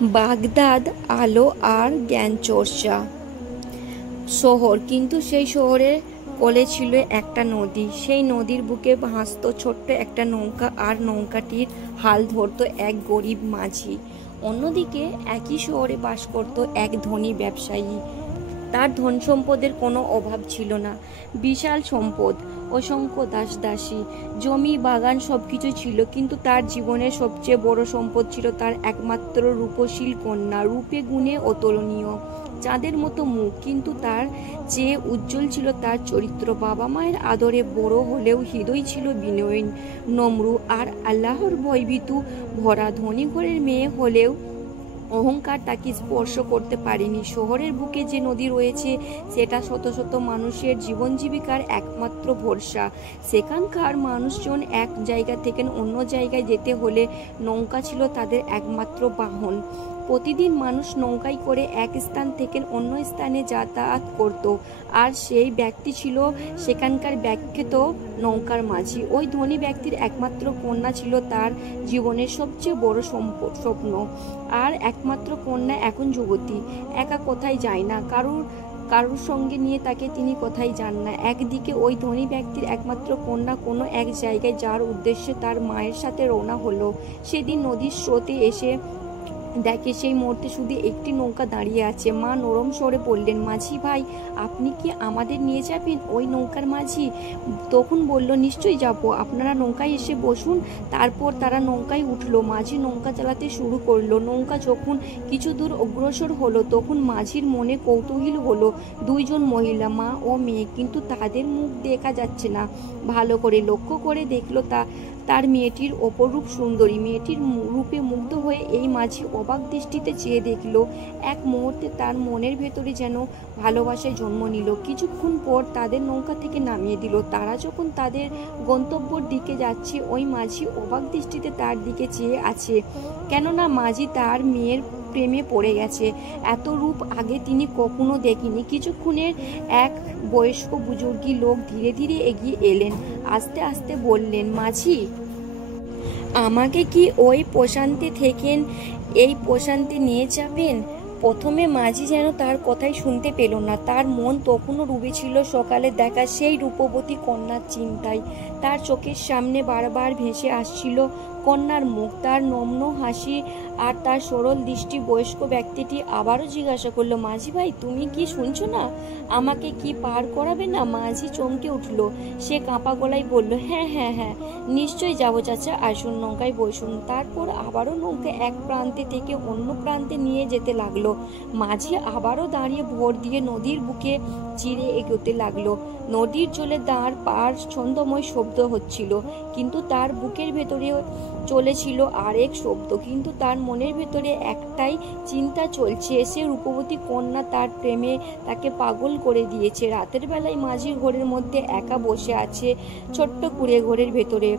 Baghdad আলো আর জ্ঞান চর্চা শহর, কিন্তু সেই শহরের কোলে ছিল একটা নদী। সেই নদীর বুকে ভাসত ছোট্ট একটা নৌকা, আর নৌকাটির হাল ধরত এক গরিব মাঝি। অন্যদিকে একই শহরে বাস করত এক ধনী ব্যবসায়ী। তার ধন সম্পদের কোনো অভাব ছিল না। বিশাল সম্পদ, অসংখ্য দাস দাসী, জমি বাগান সবকিছু ছিল, কিন্তু তার জীবনের সবচেয়ে বড় সম্পদ ছিল তার একমাত্র রূপশীল কন্যা, রূপে গুণে অতুলনীয়, চাঁদের মতো মুখ, কিন্তু তার চেয়ে উজ্জ্বল ছিল তার চরিত্র। বাবা মায়ের আদরে বড় হলেও হৃদয় ছিল বিনয়ী, নম্র আর আল্লাহর ভয়ভীতু ভরা। ধনী ঘরের মেয়ে হলেও অহংকার তাকে স্পর্শ করতে পারেনি। শহরের বুকে যে নদী রয়েছে সেটা শত শত মানুষের জীবন জীবিকার একমাত্র ভরসা। সেখানকার মানুষজন এক জায়গা থেকে অন্য জায়গায় যেতে হলে নৌকা ছিল তাদের একমাত্র বাহন। প্রতিদিন মানুষ নৌকায় করে এক স্থান থেকে অন্য স্থানে যাতায়াত করত, আর সেই ব্যক্তি ছিল সেখানকার বিখ্যাত নৌকার মাঝি। ওই ধনী ব্যক্তির একমাত্র কন্যা ছিল তার জীবনের সবচেয়ে বড় স্বপ্ন। আর একমাত্র কন্যা এখন যুবতী, একা কোথায় যায় না, কারুর সঙ্গে নিয়ে তাকে তিনি কোথায় যান না। একদিকে ওই ধনী ব্যক্তির একমাত্র কন্যা কোনো এক জায়গায় যার উদ্দেশ্যে তার মায়ের সাথে রওনা হলো। সেদিন নদীর স্রোতে এসে দেখে সেই মুহূর্তে শুধু একটি নৌকা দাঁড়িয়ে আছে। মা নরম স্বরে বললেন, মাঝি ভাই, আপনি কি আমাদের নিয়ে যাবেন? ওই নৌকার মাঝি তখন বলল, নিশ্চয়ই যাব, আপনারা নৌকায় এসে বসুন। তারপর তারা নৌকায় উঠলো। মাঝি নৌকা চালাতে শুরু করলো। নৌকা যখন কিছু দূর অগ্রসর হলো তখন মাঝির মনে কৌতূহল হলো। দুইজন মহিলা, মা ও মেয়ে, কিন্তু তাদের মুখ দেখা যাচ্ছে না। ভালো করে লক্ষ্য করে দেখলো তার মেয়েটির অপরূপ সুন্দরী। মেয়েটির রূপে মুগ্ধ হয়ে এই মাঝি অবাক দৃষ্টিতে চেয়ে দেখল। এক মুহূর্তে তার মনের ভেতরে যেন ভালোবাসায় জন্ম নিল। কিছুক্ষণ পর তাদের নৌকা থেকে নামিয়ে দিল। তারা যখন তাদের গন্তব্যের দিকে যাচ্ছে, ওই মাঝি অবাক দৃষ্টিতে তার দিকে চেয়ে আছে, কেননা মাঝি তার মেয়ের প্রেমে পড়ে গেছে। এত রূপ আগে তিনি কখনো দেখেনি। কিছুক্ষণের এক বয়স্ক বুজুর্গী লোক ধীরে ধীরে এগিয়ে এলেন। আস্তে আস্তে বললেন, মাঝি, আমাকে কি ওই প্রশান্তি থেকে এই প্রশান্তি নিয়ে যাবেন? প্রথমে মাঝি যেন তার কথাই শুনতে পেল না। তার মন তখনও ডুবে ছিল সকালে দেখা সেই রূপবতী কন্যার চিন্তায়। তার চোখের সামনে বারবার ভেসে আসছিল কন্যার মুখ, তার নম্র হাসি আর তার সরল দৃষ্টি। বয়স্ক ব্যক্তিটি আবারও জিজ্ঞাসা করলো, মাঝি ভাই, তুমি কি শুনছো না? আমাকে কি পার করাবে না? মাঝি চমকে উঠল। সে কাঁপা গলায় বলল, হ্যাঁ হ্যাঁ হ্যাঁ, নিশ্চয়ই যাবো চাচা, আসুন, নৌকায় বসুন। তারপর আবারও নৌকা এক প্রান্তে থেকে অন্য প্রান্তে নিয়ে যেতে লাগলো। মাঝি আবারও দাঁড়িয়ে ভর দিয়ে নদীর বুকে চিরে এগোতে লাগলো। নদীর জলে দাঁড় পার ছন্দময় শব্দ হচ্ছিল, কিন্তু তার বুকের ভেতরে চলেছিল আরেক শব্দ। কিন্তু তার মনের ভেতরে একটাই চিন্তা চলছে, সে রূপবতী কন্যা তার প্রেমে তাকে পাগল করে দিয়েছে। রাতের বেলায় মাঝির ঘরের মধ্যে একা বসে আছে, ছোট্ট কুঁড়ে ঘরের ভেতরে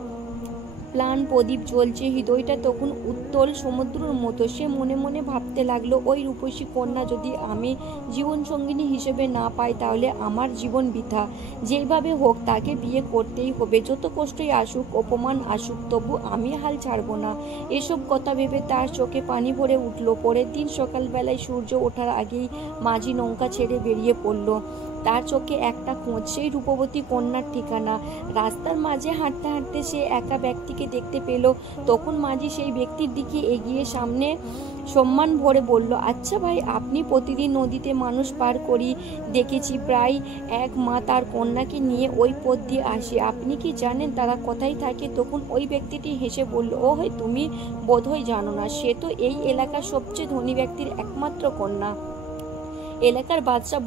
প্লান প্রদীপ জ্বলছে। হৃদয়টা তখন উত্তল সমুদ্রের মতো। সে মনে মনে ভাবতে লাগলো, ওই রূপসী কন্যা যদি আমি জীবন সঙ্গিনী হিসেবে না পাই তাহলে আমার জীবন বৃথা। যেভাবে হোক তাকে বিয়ে করতেই হবে, যত কষ্টই আসুক, অপমান আসুক, তবু আমি হাল ছাড়বো না। এসব কথা ভেবে তার চোখে পানি ভরে উঠল। পরের দিন সকালবেলায় সূর্য ওঠার আগেই মাঝি নৌকা ছেড়ে বেরিয়ে পড়ল। তার চোখে একটা খোঁজ, সেই রূপবতী কন্যার ঠিকানা। রাস্তার মাঝে হাঁটতে হাঁটতে সে একা ব্যক্তিকে দেখতে পেল। তখন মাঝি সেই ব্যক্তির দিকে এগিয়ে সামনে সম্মান ভরে বলল, আচ্ছা ভাই, আপনি প্রতিদিন নদীতে মানুষ পার করি দেখেছি, প্রায় এক মা তার কন্যাকে নিয়ে ওই পথ দিয়ে আসে। আপনি কি জানেন তারা কোথায় থাকে? তখন ওই ব্যক্তিটি হেসে বলল, ও হয় তুমি বোধহয় জানো না, সে তো এই এলাকার সবচেয়ে ধনী ব্যক্তির একমাত্র কন্যা। এলাকার বাদশা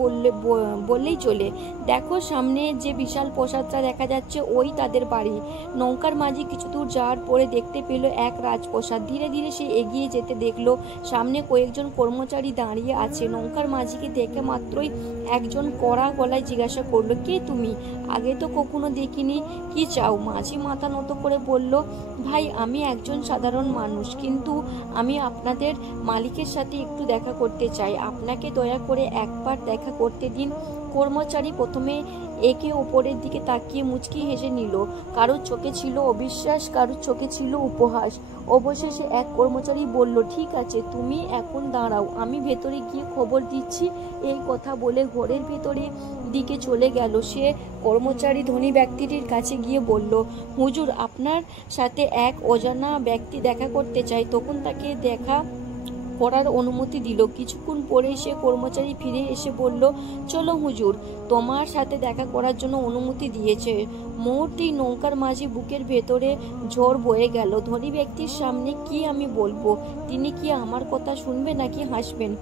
বললেই চলে। দেখো সামনে যে বিশাল প্রাসাদটা দেখা যাচ্ছে, ওই তাদের বাড়ি। নৌকার মাঝি কিছু দূর যাওয়ার পরে দেখতে পেল এক রাজপ্রাসাদ। ধীরে ধীরে সে এগিয়ে যেতে দেখলো সামনে কয়েকজন কর্মচারী দাঁড়িয়ে আছে। নৌকার মাঝিকে দেখে মাত্রই একজন কড়া গলায় জিজ্ঞাসা করলো, কে তুমি? আগে তো কখনো দেখিনি, কি চাও? মাঝি মাথা নত করে বলল, ভাই, আমি একজন সাধারণ মানুষ, কিন্তু আমি আপনাদের মালিকের সাথে একটু দেখা করতে চাই। আপনাকে দয়া করে একবার দেখা করতে দিন। কর্মচারী প্রথমে একে ওপরের দিকে তাকিয়ে মুচকি হেসে নিল। কারোর চোখে ছিল অবিশ্বাস, কারোর চোখে ছিল উপহাস। অবশেষে এক কর্মচারী বলল, ঠিক আছে, তুমি এখন দাঁড়াও, আমি ভেতরে গিয়ে খবর দিচ্ছি। এই কথা বলে ঘরের ভেতরে দিকে চলে গেল। সে কর্মচারী ধনী ব্যক্তিটির কাছে গিয়ে বলল, হুজুর, আপনার সাথে এক অজানা ব্যক্তি দেখা করতে চাই। তখন তাকে দেখা করার অনুমতি দিল। কিছুক্ষণ পরে সে কর্মচারী ফিরে এসে বলল, চলো হুজুর, তোমার সাথে দেখা করার জন্য অনুমতি দিয়েছে। মুহূর্তেই নৌকার মাঝি বুকের ভেতরে ঝড় বয়ে গেল। ধনী ব্যক্তির সামনে কি আমি বলবো? তিনি কি আমার কথা শুনবে নাকি হাসবেন?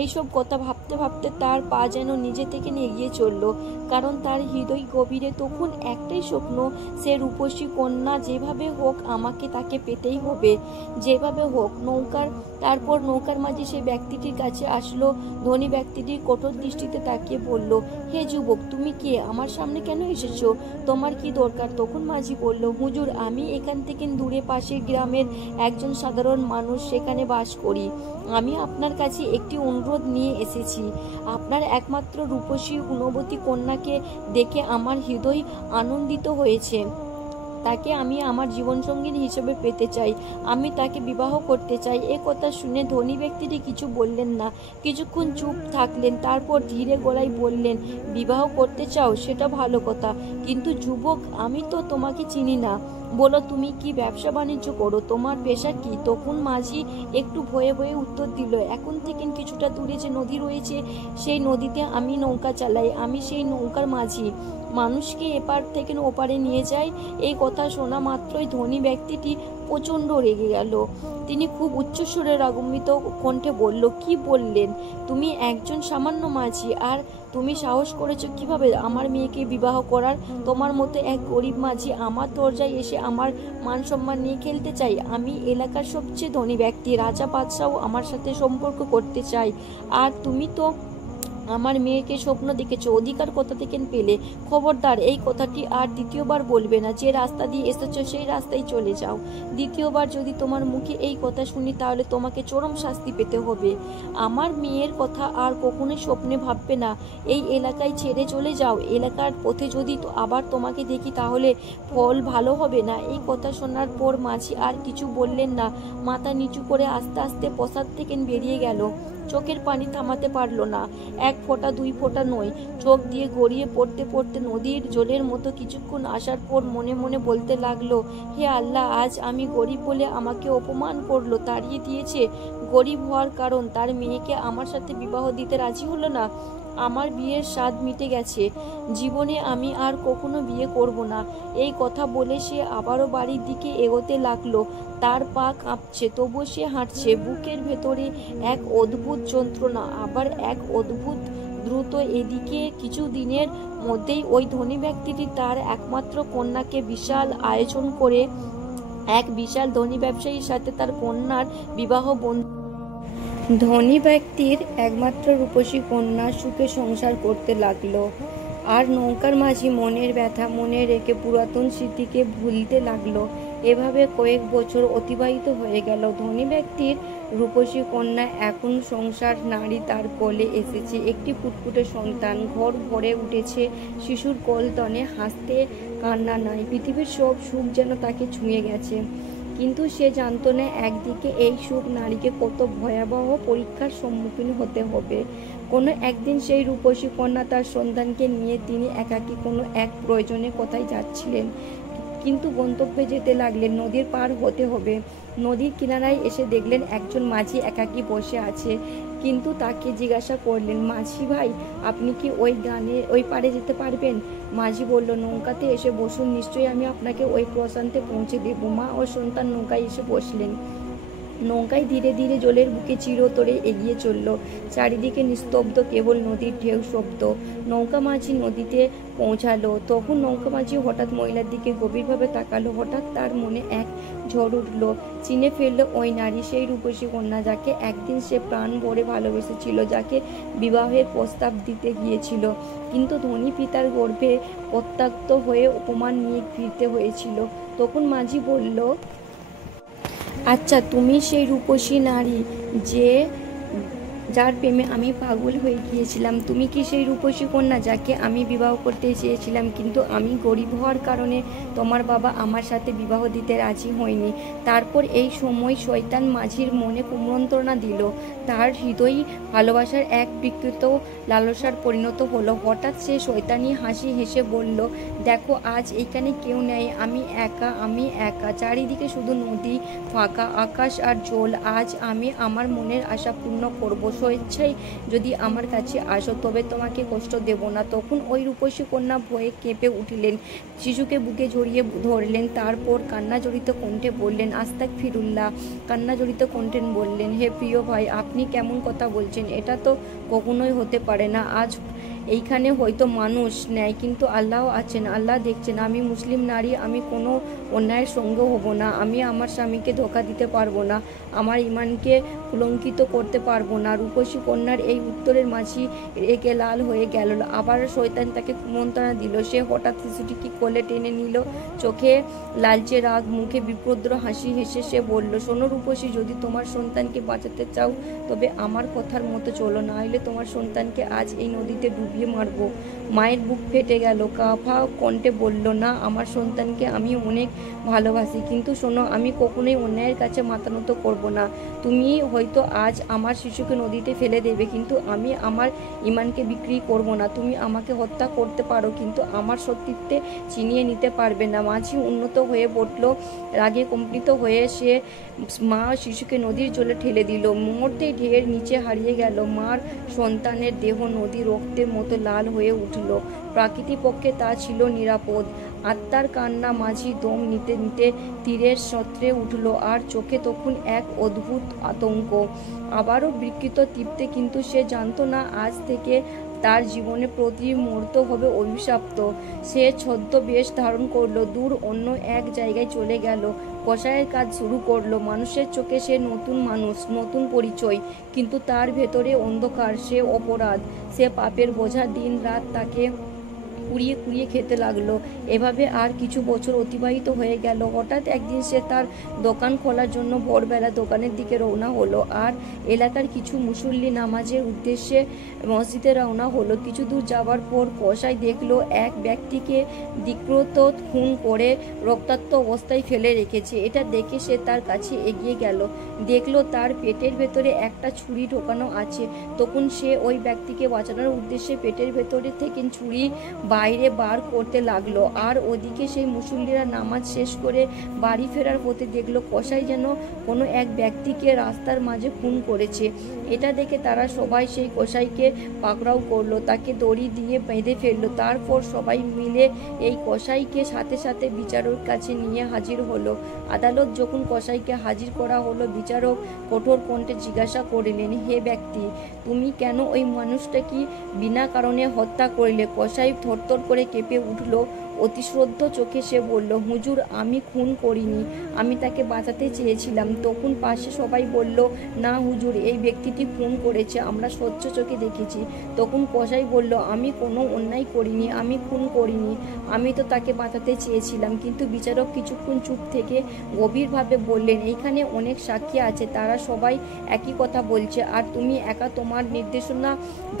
এইসব কথা ভাবতে ভাবতে তার পা যেন নিজে থেকে এগিয়ে চলল। কারণ তার হৃদয় গভীরে তখন একটাই স্বপ্ন, সে রূপসী কন্যা, যেভাবে হোক আমাকে তাকে পেতেই হবে, যেভাবে হোক। তারপর নৌকার মাঝি সেই ব্যক্তিটির কাছে আসলো। ধনী ব্যক্তিটি কঠোর দৃষ্টিতে তাকিয়ে বলল, হে যুবক, তুমি কে? আমার সামনে কেন এসেছো? তোমার কি দরকার? তখন মাঝি বলল, হুজুর, আমি এখান থেকে দূরে পাশের গ্রামের একজন সাধারণ মানুষ, সেখানে বাস করি। আমি আপনার কাছে একটি অনুরোধ নিয়ে এসেছি। আপনার একমাত্র রূপসী গুণবতী কন্যাকে দেখে আমার হৃদয় আনন্দিত হয়েছে। তাকে আমি আমার জীবনসঙ্গী হিসেবে পেতে চাই। আমি তাকে বিবাহ করতে চাই। এ কথা শুনে ধনী ব্যক্তিটি কিছু বললেন না। কিছুক্ষণ চুপ থাকলেন, তারপর ধীরে গলায় বললেন, বিবাহ করতে চাও? সেটা ভালো কথা, কিন্তু যুবক, আমি তো তোমাকে চিনি না। বলো, তুমি কি ব্যবসা বাণিজ্য করো? তোমার পেশা কি? তখন মাঝি একটু ভয়ে ভয়ে উত্তর দিল, এখন থেকে কিছুটা দূরে যে নদী রয়েছে, সেই নদীতে আমি নৌকা চালাই। আমি সেই নৌকার মাঝি, মানুষকে এপার থেকে ওপারে নিয়ে যায়। এই কথা শোনা মাত্রই ধনী ব্যক্তিটি প্রচণ্ড রেগে গেল। তিনি খুব উচ্চস্বরে রাগান্বিত কণ্ঠে বলল, কি বললেন? তুমি একজন সামান্য মাঝি, আর তুমি সাহস করেছো কিভাবে আমার মেয়েকে বিবাহ করার? তোমার মতো এক গরিব মাঝি আমার দরজায় এসে আমার মান সম্মান নিয়ে খেলতে চাই? আমি এলাকার সবচেয়ে ধনী ব্যক্তি, রাজা বাদশাও আমার সাথে সম্পর্ক করতে চাই, আর তুমি তো আমার মেয়েকে স্বপ্ন দেখেছো, অধিকার কোথা থেকে পেলে? খবরদার, এই কথাটি আর দ্বিতীয়বার বলবে না। যে রাস্তা দিয়ে এসেছো সেই রাস্তায় চলে যাও। দ্বিতীয়বার যদি তোমার মুখে এই কথা শুনি, তাহলে তোমাকে চরম শাস্তি পেতে হবে। আমার মেয়ের কথা আর কখনোই স্বপ্নে ভাববে না। এই এলাকায় ছেড়ে চলে যাও। এলাকার পথে যদি আবার তোমাকে দেখি, তাহলে ফল ভালো হবে না। এই কথা শোনার পর মাঝি আর কিছু বললেন না। মাথা নিচু করে আস্তে আস্তে প্রাসাদ থেকে বেরিয়ে গেল। চোখের পানি থামাতে পারল না। এক ফোঁটা দুই ফোঁটা নয়, চোখ দিয়ে গড়িয়ে পড়তে পড়তে নদীর জলের মতো কিছুক্ষণ আসার পর মনে মনে বলতে লাগলো, হে আল্লাহ, আজ আমি গরিব বলে আমাকে অপমান করলো, তাড়িয়ে দিয়েছে। গরিব হওয়ার কারণ, তার মেয়েকে আমার সাথে বিবাহ দিতে রাজি হলো না। আমার বিয়ের স্বাদ মিটে গেছে। জীবনে আমি আর কখনো বিয়ে করব না। এই কথা বলে সে আবারও বাড়ির দিকে এগোতে লাগলো। তার পা কাঁপছে, তবুও সে হাঁটছে। বুকের ভেতরে এক অদ্ভুত যন্ত্রণা, আবার এক অদ্ভুত দ্রুত। এদিকে কিছু দিনের মধ্যেই ওই ধনী ব্যক্তিটি তার একমাত্র কন্যাকে বিশাল আয়োজন করে এক বিশাল ধনী ব্যবসায়ীর সাথে তার কন্যার বিবাহ ধনী ব্যক্তির একমাত্র রূপসী কন্যা সুখে সংসার করতে লাগলো। আর নৌকার মাঝি মনের ব্যথা মনে রেখে পুরাতন স্মৃতিকে ভুলতে লাগলো। এভাবে কয়েক বছর অতিবাহিত হয়ে গেল। ধনী ব্যক্তির রূপসী কন্যা এখন সংসার নারী, তার কোলে এসেছে একটি ফুটফুটে সন্তান। ঘর ভরে উঠেছে শিশুর কলতনে, হাসতে কান্না নাই। পৃথিবীর সব সুখ যেন তাকে ছুঁয়ে গেছে। কিন্তু সে জানত না, একদিকে এই সুখ নারীকে কত ভয়াবহ পরীক্ষার সম্মুখীন হতে হবে। কোনো একদিন সেই রূপসী কন্যা তার সন্তানকে নিয়ে তিনি একাকী কোনো এক প্রয়োজনে কোথায় যাচ্ছিলেন, কিন্তু গন্তব্যে যেতে লাগলেন। নদীর পার হতে হবে। নদীর কিনারায় এসে দেখলেন একজন মাঝি একাকী বসে আছে। কিন্তু তাকে জিজ্ঞাসা করলেন, মাঝি ভাই, আপনি কি ওই পারে যেতে পারবেন? মাঝি বলল, নৌকাতে এসে বসুন, নিশ্চয়ই আমি আপনাকে ওই প্রশান্তে পৌঁছে দেব। মা ও সন্তান নৌকায় এসে বসলেন। নৌকায় ধীরে ধীরে জলের বুকে চিরতরে এগিয়ে চলল। চারিদিকে নিস্তব্ধ, কেবল নদীর ঢেউ শব্দ। নৌকা মাঝি নদীতে পৌঁছালো। তখন নৌকা মাঝি হঠাৎ মহিলার দিকে গভীরভাবে তাকালো। হঠাৎ তার মনে এক ঝড় উঠল। চিনে ফেলল ওই নারী, সেই রূপসী কন্যা, যাকে একদিন সে প্রাণ ভরে ভালোবেসেছিল, যাকে বিবাহের প্রস্তাব দিতে গিয়েছিল, কিন্তু ধনী পিতার গর্ভে প্রত্যাক্ত হয়ে অপমান নিয়ে ফিরতে হয়েছিল। তখন মাঝি বলল, আচ্ছা, তুমি সেই রূপসী নারী যার প্রেমে আমি পাগল হয়ে গিয়েছিলাম। তুমি কি সেই রূপসী কন্যা যাকে আমি বিবাহ করতে চেয়েছিলাম? কিন্তু আমি গরিব হওয়ার কারণে তোমার বাবা আমার সাথে বিবাহ দিতে রাজি হয়নি। তারপর এই সময় শয়তান মাঝির মনে কুমন্ত্রণা দিল। তার হৃদয় ভালোবাসার এক বিকৃত লালসার পরিণত হলো। হঠাৎ সে শয়তানি হাসি হেসে বলল, দেখো আজ এখানে কেউ নেই, আমি একা। চারিদিকে শুধু নদী, ফাঁকা আকাশ আর জল। আজ আমি আমার মনের আশা পূর্ণ করব। স্বেচ্ছায় যদি আমার কাছে আসো তবে তোমাকে কষ্ট দেব না। তখন ওই রূপসী কন্যা ভয়ে কেঁপে উঠলেন, শিশুকে বুকে জড়িয়ে ধরলেন, তারপর কান্না জড়িত কণ্ঠে বললেন, আস্তাগফিরুল্লাহ। কান্না জড়িত কণ্ঠে বললেন, হে প্রিয় ভাই, আপনি কেমন কথা বলছেন? এটা তো কখনোই হতে পারে না। আজ এইখানে হয়তো মানুষ নেয়, কিন্তু আল্লাহ আছেন, আল্লাহ দেখছেন। আমি মুসলিম নারী, আমি কোনো অন্যায়ের সঙ্গ হব না। আমি আমার স্বামীকে ধোঁকা দিতে পারবো না, আমার ইমানকে কলঙ্কিত করতে পারবো না। রূপসী কন্যার এই উত্তরের মাঝি রেগে লাল হয়ে গেল। আবার শয়তান তাকে কুমন্ত্রণা দিল। সে হঠাৎ শিশুটিকে কোলে টেনে নিল, চোখে লালচে রাগ, মুখে বিপ্রদ্র হাসি হেসে সে বলল, শোনো রূপসী, যদি তোমার সন্তানকে বাঁচাতে চাও তবে আমার কথার মতো চলো, না হলে তোমার সন্তানকে আজ এই নদীতে ডুবিয়ে মারবো। মায়ের বুক ফেটে গেল, কাঁপা কণ্ঠে বলল, না, আমার সন্তানকে আমি অনেক ভালোবাসি, কিন্তু শোনো, আমি কখনোই অন্যায়ের কাছে মাথা নত করবো না। তুমি হয়তো আজ আমার শিশুকে নদীতে ফেলে দেবে, কিন্তু আমি আমার ইমানকে বিক্রি করব না। তুমি আমাকে হত্যা করতে পারো, কিন্তু আমার সত্যিত্বে চিনিয়ে নিতে পারবে না। মাঝি উন্নত হয়ে পড়ল, রাগে কম্পিত হয়ে সে মা শিশুকে নদীর জলে ঠেলে দিল। মুহূর্তেই ঢের নিচে হারিয়ে গেল। মার সন্তানের দেহ নদী রক্তের মতো লাল হয়ে উঠল। প্রকৃতিপক্ষে তা ছিল নিরাপদ। আত্মার কান্না। মাঝি দম নিতে নিতে তীরের সত্রে উঠল, আর চোখে তখন এক অদ্ভুত আতঙ্ক। আবারও বিকৃত তৃপ্তে, কিন্তু সে জানতো না আজ থেকে তার জীবনে প্রতি মুহূর্ত হবে অভিশপ্ত। সে ছদ্মবেশ ধারণ করলো, দূর অন্য এক জায়গায় চলে গেল, কসাইয়ের কাজ শুরু করলো। মানুষের চোখে সে নতুন মানুষ, নতুন পরিচয়, কিন্তু তার ভেতরে অন্ধকার। সে অপরাধ, সে পাপের বোঝা। দিন রাত তাকে কুড়িয়ে কুড়িয়ে খেতে লাগলো। এভাবে আর কিছু বছর অতিবাহিত হয়ে গেল। হঠাৎ একদিন সে তার দোকান খোলার জন্য ভোরবেলা দোকানের দিকে রওনা হলো, আর এলাকার কিছু মুসল্লি নামাজের উদ্দেশ্যে মসজিদে রওনা হলো। কিছু দূর যাওয়ার পর কসাই দেখলো এক ব্যক্তিকে বিকৃত খুন করে রক্তাক্ত অবস্থায় ফেলে রেখেছে। এটা দেখে সে তার কাছে এগিয়ে গেল, দেখলো তার পেটের ভেতরে একটা ছুরি ঢোকানো আছে। তখন সে ওই ব্যক্তিকে বাঁচানোর উদ্দেশ্যে পেটের ভেতরে থেকে ছুরি বাইরে বার করতে লাগলো। আর ওদিকে সেই মুসল্লিরা নামাজ শেষ করে বাড়ি ফেরার পথে দেখলো কসাই যেন কোনো এক ব্যক্তিকে রাস্তার মাঝে খুন করেছে। এটা দেখে তারা সবাই সেই কসাইকে পাকড়াও করলো, তাকে দড়ি দিয়ে বেঁধে ফেললো। তারপর সবাই মিলে এই কসাইকে সাথে সাথে বিচারকের কাছে নিয়ে হাজির হলো। আদালত যখন কসাইকে হাজির করা হলো, বিচারক কঠোর কণ্ঠে জিজ্ঞাসা করলেন, হে ব্যক্তি, তুমি কেন ওই মানুষটাকে বিনা কারণে হত্যা করলে? কসাই থরথর করে কেঁপে উঠল। অতিশ্রদ্ধ চোখে সে বলল, হুজুর, আমি খুন করিনি, আমি তাকে বাঁচাতে চেয়েছিলাম। তখন পাশে সবাই বলল, না হুজুর, এই ব্যক্তিটি খুন করেছে, আমরা স্বচ্ছ চোখে দেখেছি। তখন কসাই বলল, আমি কোনো অন্যায় করিনি, আমি খুন করিনি, আমি তো তাকে বাঁচাতে চেয়েছিলাম। কিন্তু বিচারক কিছুক্ষণ চুপ থেকে গভীরভাবে বললেন, এইখানে অনেক সাক্ষী আছে, তারা সবাই একই কথা বলছে, আর তুমি একা তোমার নির্দেশনা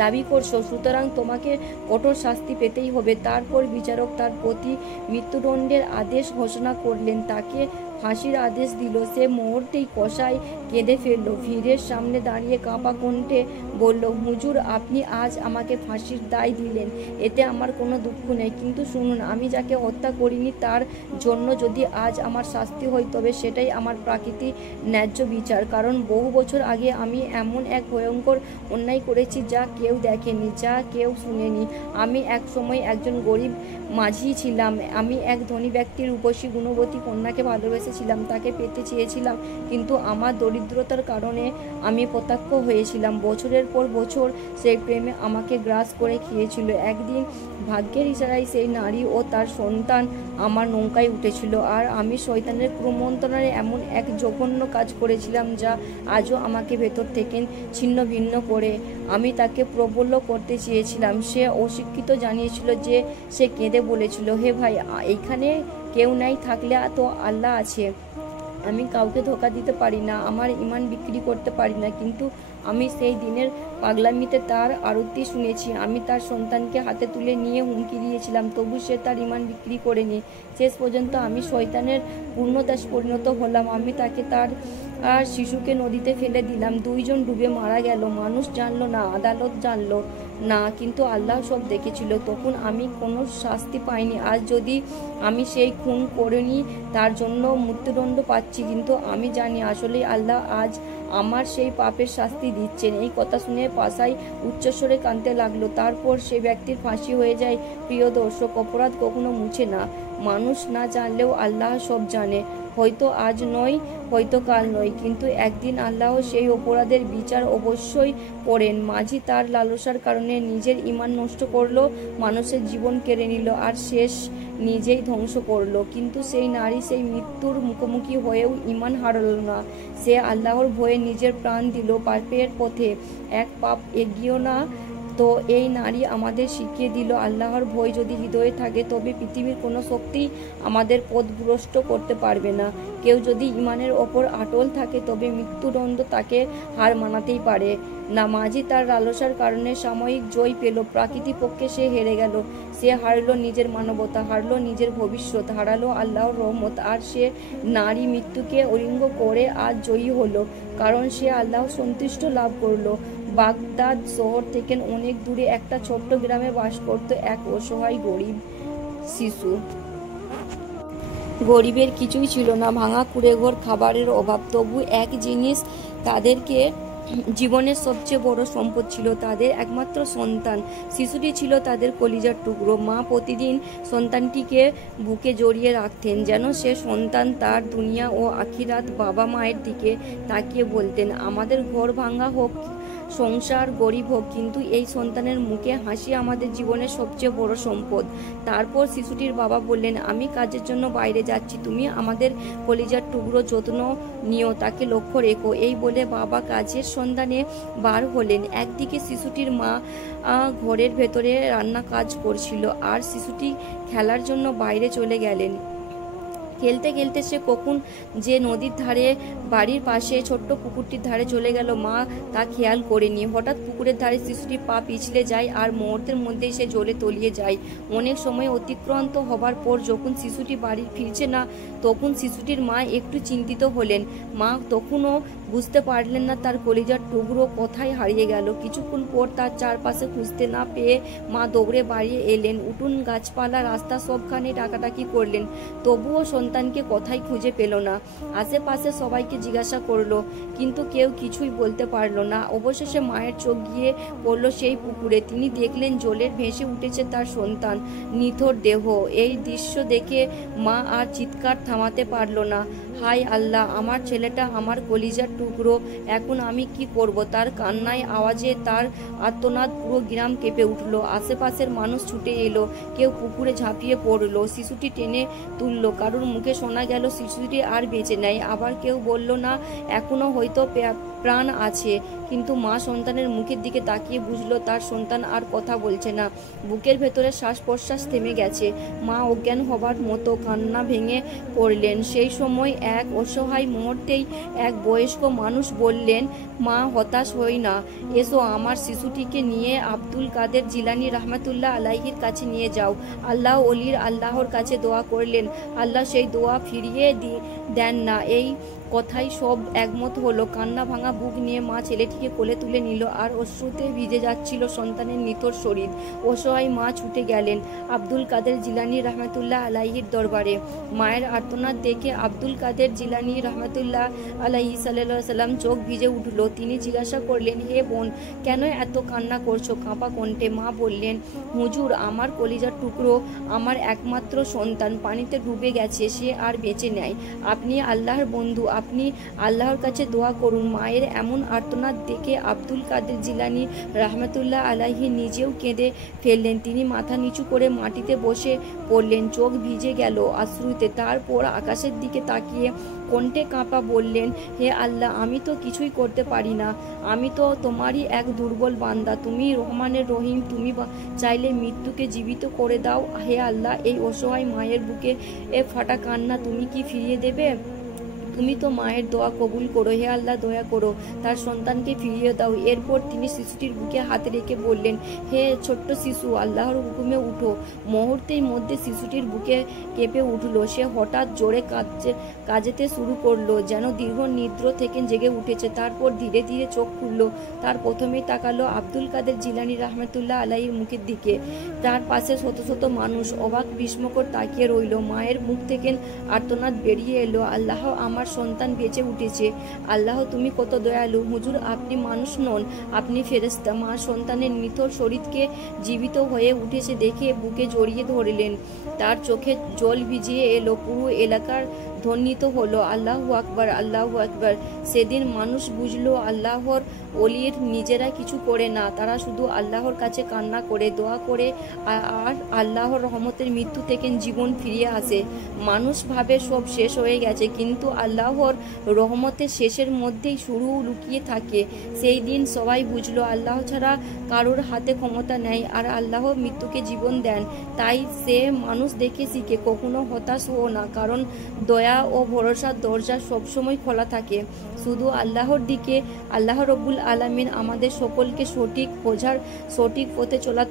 দাবি করছো, সুতরাং তোমাকে কঠোর শাস্তি পেতেই হবে। তারপর বিচারক তার প্রতি মৃত্যুদণ্ডের আদেশ ঘোষণা করলেন, তাকে ফাঁসির আদেশ দিল। সে মুহূর্তেই কসাই কেঁদে ফেলল, ভিড়ের সামনে দাঁড়িয়ে কাঁপা কণ্ঠে বলল, হুজুর, আপনি আজ আমাকে ফাঁসির দায় দিলেন, এতে আমার কোনো দুঃখ নেই, কিন্তু শুনুন, আমি যাকে হত্যা করিনি তার জন্য যদি আজ আমার শাস্তি হয় তবে সেটাই আমার প্রাকৃতিক ন্যায্য বিচার। কারণ বহু বছর আগে আমি এমন এক ভয়ঙ্কর অন্যায় করেছি যা কেউ দেখেনি, যা কেউ শুনেনি। আমি এক সময় একজন গরিব মাঝি ছিলাম। আমি এক ধনী ব্যক্তির রূপসী গুণবতী কন্যাকে ভালোবেসেছিলাম, তাকে পেতে চেয়েছিলাম, কিন্তু আমার দরিদ্রতার কারণে আমি প্রত্যক্ষ হয়েছিলাম। বছরের পর বছর সেই প্রেমে আমাকে গ্রাস করে খেয়েছিল। একদিন ভাগ্যের ইশারায় সেই নারী ও তার সন্তান আমার নৌকায় উঠেছিল, আর আমি শয়তানের কুমন্ত্রণায় এমন এক জঘন্য কাজ করেছিলাম যা আজও আমাকে ভেতর থেকে ছিন্ন ভিন্ন করে। আমি তাকে প্রবল করতে চেয়েছিলাম। সে অশিক্ষিত জানিয়েছিল যে সে কেঁদে বলেছিল, হে ভাই, এইখানে কেউ নাই, থাকলে তো আল্লাহ আছে। আমি কাউকে ধোকা দিতে পারি না, আমার ইমান বিক্রি করতে পারি না, কিন্তু আমি সেই দিনের পাগলামিতে তার আরতি শুনেছি। আমি তার সন্তানকে হাতে তুলে নিয়ে হুমকি দিয়েছিলাম, তবু সে তার ইমান বিক্রি করেনি। শেষ পর্যন্ত আমি শয়তানের পূর্ণদাস পরিণত হলাম। আমি তাকে তার শিশুকে নদীতে ফেলে দিলাম। দুইজন ডুবে মারা গেল। মানুষ জানলো না, আদালত জানলো না, কিন্তু আল্লাহ সব দেখেছিল। তখন আমি কোনো শাস্তি পাইনি। আজ যদি আমি সেই খুন করিনি, তার জন্য মৃত্যুদণ্ড পাচ্ছি, কিন্তু আমি জানি আসলে আল্লাহ আজ আমার সেই পাপের শাস্তি দিচ্ছেন। এই কথা শুনে পাশাই উচ্চস্বরে কাঁদতে লাগলো। তারপর সে ব্যক্তির ফাঁসি হয়ে যায়। প্রিয় দর্শক, অপরাধ কখনো মুছে না। মানুষ না জানলেও আল্লাহ সব জানে। হয়তো আজ নয়, হয়তো কাল নয়, কিন্তু একদিন আল্লাহ সেই অপরাধের বিচার অবশ্যই করেন। মাঝি তার লালসার কারণে নিজের ইমান নষ্ট করলো, মানুষের জীবন কেড়ে নিল, আর শেষ নিজেই ধ্বংস করলো। কিন্তু সেই নারী সেই মৃত্যুর মুখোমুখি হয়েও ইমান হারালো না। সে আল্লাহর ভয়ে নিজের প্রাণ দিল। পাপের পথে এক পাপ এগিয়েও না। তো এই নারী আমাদের শিখিয়ে দিল, আল্লাহর ভয় যদি হৃদয়ে থাকে, তবে পৃথিবীর কোনো শক্তি আমাদের পথভ্রষ্ট করতে পারবে না। কেউ যদি ইমানের ওপর আটল থাকে, তবে মৃত্যুদণ্ড তাকে হার মানাতেই পারে না। মাঝি তার লালসার কারণে সাময়িক জয় পেল, প্রকৃতিপক্ষে সে হেরে গেল। সে হারলো নিজের মানবতা, হারলো নিজের ভবিষ্যৎ, হারালো আল্লাহর রহমত। আর সে নারী মৃত্যুকে অলিঙ্গ করে আজ জয়ী হলো, কারণ সে আল্লাহ সন্তুষ্ট লাভ করলো। বাগদাদ শহর থেকে অনেক দূরে একটা ছোট্ট গ্রামে বাস করত এক অসহায় গরিব শিশু। গরিবের কিছুই ছিল না, ভাঙা কুঁড়েঘর, খাবারের অভাব। তবু এক জিনিস তাদেরকে জীবনের সবচেয়ে বড় সম্পদ ছিল, তাদের একমাত্র সন্তান। শিশুটি ছিল তাদের কলিজার টুকরো। মা প্রতিদিন সন্তানটিকে বুকে জড়িয়ে রাখতেন, যেন সে সন্তান তার দুনিয়া ও আখিরাত। বাবা মায়ের দিকে তাকিয়ে বলতেন, আমাদের ঘর ভাঙা হোক, সংসার গরিব হোক, কিন্তু এই সন্তানের মুখে হাসি আমাদের জীবনের সবচেয়ে বড় সম্পদ। তারপর শিশুটির বাবা বললেন, আমি কাজের জন্য বাইরে যাচ্ছি, তুমি আমাদের কলিজার টুকরো যত্ন নিও, তাকে লক্ষ্য রেখো। এই বলে বাবা কাজের সন্ধানে বার হলেন। একদিকে শিশুটির মা ঘরের ভেতরে রান্না কাজ করছিল, আর শিশুটি খেলার জন্য বাইরে চলে গেলেন। খেলতে খেলতে সে কখন যে নদীর ধারে, বাড়ির পাশে ছোট্ট পুকুরটির ধারে চলে গেল, মা তা খেয়াল করেনি। হঠাৎ পুকুরের ধারে শিশুটির পা পিছলে যায়, আর মুহূর্তের মধ্যেই সে জলে তলিয়ে যায়। অনেক সময় অতিক্রান্ত হবার পর যখন শিশুটি বাড়ি ফিরছে না, তখন শিশুটির মা একটু চিন্তিত হলেন। মা তখনও বুঝতে পারলেন না তার কলিজার টুকরো কোথায় হারিয়ে গেল। কিছুক্ষণ পর তার চারপাশে খুঁজতে না পেয়ে মা দৌড়ে বাড়ি এলেন। উঠোন, গাছপালা, রাস্তা সবখানে ডাকাডাকি করলেন, তবুও সন্তানকে কোথায় খুঁজে পেল না। আশেপাশে সবাইকে জিজ্ঞাসা করলো, কিন্তু কেউ কিছুই বলতে পারলো না। অবশেষে মায়ের চোখ গিয়ে পড়ল সেই পুকুরে। তিনি দেখলেন জলের ভেসে উঠেছে তার সন্তান, নিথর দেহ। এই দৃশ্য দেখে মা আর চিৎকার থামাতে পারল না। হায় আল্লাহ, আমার ছেলেটা, আমার কলিজার টুকরো, এখন আমি কি করব? তার কান্নায় আওয়াজে তার আর্তনাদ পুরো গ্রাম কেঁপে উঠল। আশেপাশের মানুষ ছুটে এলো, কেউ পুকুরে ঝাঁপিয়ে পড়লো, শিশুটি টেনে তুললো। কারোর মুখে শোনা গেল শিশুটি আর বেঁচে নেই, আবার কেউ বলল না, এখনো হয়তো প্রাণ আছে। কিন্তু মা সন্তানের মুখের দিকে তাকিয়ে বুঝলো তার সন্তান আর কথা বলছে না। বুকের ভেতরে শ্বাস প্রশ্বাস থেমে গেছে। মা অজ্ঞান হবার মতো কান্না ভেঙে পড়লেন। সেই সময় এক অসহায় মুহূর্তেই এক বয়স্ক মানুষ বললেন, মা হতাশ হই না, এসো আমার শিশুটিকে নিয়ে আব্দুল কাদের জিলানী রহমতুল্লাহ আলাইহির কাছে নিয়ে যাও। আল্লাহ ওলির আল্লাহর কাছে দোয়া করলেন, আল্লাহ সেই দোয়া ফিরিয়ে দেন না। এই কথাই সব একমত হলো। কান্না ভাঙা বুক নিয়ে মা ছেলেটিকে কোলে তুলে নিল, আর অশ্রুতে ভিজে যাচ্ছিল সন্তানের নিথর শরীর। অসহায় মা ছুটে গেলেন আব্দুল কাদের জিলানী রহমতুল্লাহ আলাইহির দরবারে। মায়ের আর্তনাদ দেখে আব্দুল কাদের জিলানী রহমতুল্লাহ আলাইহি সাল্লাল্লাহু আলাইহি সাল্লাম চোখ ভিজে উঠল। তিনি জিজ্ঞাসা করলেন, হে বোন, কেন এত কান্না করছো? কাঁপা কণ্ঠে মা বললেন, হুজুর, আমার কলিজার টুকরো, আমার একমাত্র সন্তান পানিতে ডুবে গেছে, সে আর বেঁচে নেই। আপনি আল্লাহর বন্ধু, আপনি আল্লাহর কাছে দোয়া করুন। মায়ের এমন আর্তনাদ দেখে আব্দুল কাদের জিলানী রহমতুল্লাহ আলাইহি নিজেও কেঁদে ফেললেন। তিনি মাথা নিচু করে মাটিতে বসে পড়লেন, চোখ ভিজে গেল অশ্রুতে। তারপর আকাশের দিকে তাকিয়ে কণ্ঠে কাঁপা বললেন, হে আল্লাহ, আমি তো কিছুই করতে পারি না, আমি তো তোমারই এক দুর্বল বান্দা। তুমি রহমানের রহিম, তুমি চাইলে মৃত্যুকে জীবিত করে দাও। হে আল্লাহ, এই অসহায় মায়ের বুকে ফাটা কান্না তুমি কি ফিরিয়ে দেবে? তুমি তো মায়ের দোয়া কবুল করো, হে আল্লাহ দয়া করো, তার সন্তানকে ফিরিয়ে দাও। এরপর তিনি শিশুটির বুকে হাত রেখে বললেন, হে ছোট্ট শিশু, আল্লাহর হুকুমে উঠো। মুহূর্তের মধ্যে শিশুটির বুকে কেঁপে উঠল। সে হঠাৎ জোরে কাঁদতে শুরু করলো, যেন দীর্ঘ নিদ্রা থেকে জেগে উঠেছে। তারপর ধীরে ধীরে চোখ খুললো। তার প্রথমেই তাকালো আব্দুল কাদের জিলানী রাহমাতুল্লাহ আলাইহির মুখের দিকে। তার পাশে শত শত মানুষ অবাক বিস্ময়কর তাকিয়ে রইল। মায়ের মুখ থেকে আর্তনাদ বেরিয়ে এলো, আল্লাহ, আমার সন্তান বেঁচে উঠেছে। আল্লাহ, তুমি কত দয়ালু। হুজুর, আপনি মানুষ নন, আপনি ফেরেশতা। মা সন্তানের নিথর শরীরকে জীবিত হয়ে উঠেছে দেখে বুকে জড়িয়ে ধরলেন। তার চোখে জল ভিজিয়ে এলো। পুরো এলাকার ধ্বনিত হলো, আল্লাহু আকবার, আল্লাহু আকবার। সেদিন মানুষ বুঝলো আল্লাহর ওলির নিজেরা কিছু করে না, তারা শুধু আল্লাহর কাছে কান্না করে, দোয়া করে, আর আল্লাহর রহমতের মৃত্যু থেকে জীবন ফিরিয়ে আসে। মানুষ ভাবে সব শেষ হয়ে গেছে, কিন্তু আল্লাহর রহমতের শেষের মধ্যেই শুরু লুকিয়ে থাকে। সেই দিন সবাই বুঝলো আল্লাহ ছাড়া কারোর হাতে ক্ষমতা নেই, আর আল্লাহ মৃত্যুকে জীবন দেন। তাই সে মানুষ দেখে শিখে, কখনো হতাশ হও না, কারণ দয়া ও ভরসার দরজা সবসময় খোলা থাকে শুধু আল্লাহর দিকে। আল্লাহ রব্বুল আলামিন আমাদের সকলকে সঠিক বোঝার, সঠিক পথে চলার